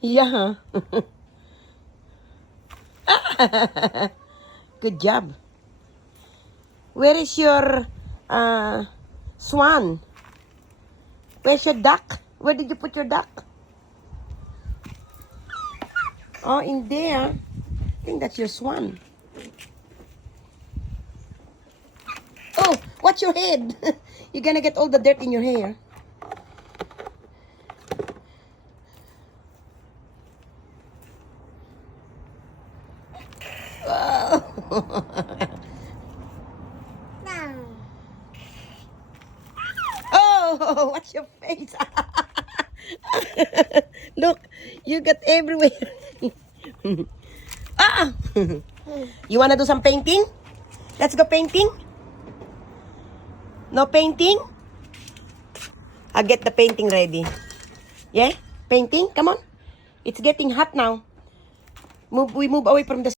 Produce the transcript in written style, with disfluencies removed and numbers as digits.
Yeah. Good job. Where is your swan? Where's your duck? Where did you put your duck? Oh, in there. I think that's your swan. Oh, watch your head. You're gonna get all the dirt in your hair. Oh, watch your face. Look, you got everywhere. Ah! You wanna do some painting? Let's go painting. No painting? I'll get the painting ready. Yeah? Painting? Come on. It's getting hot now. We move away from the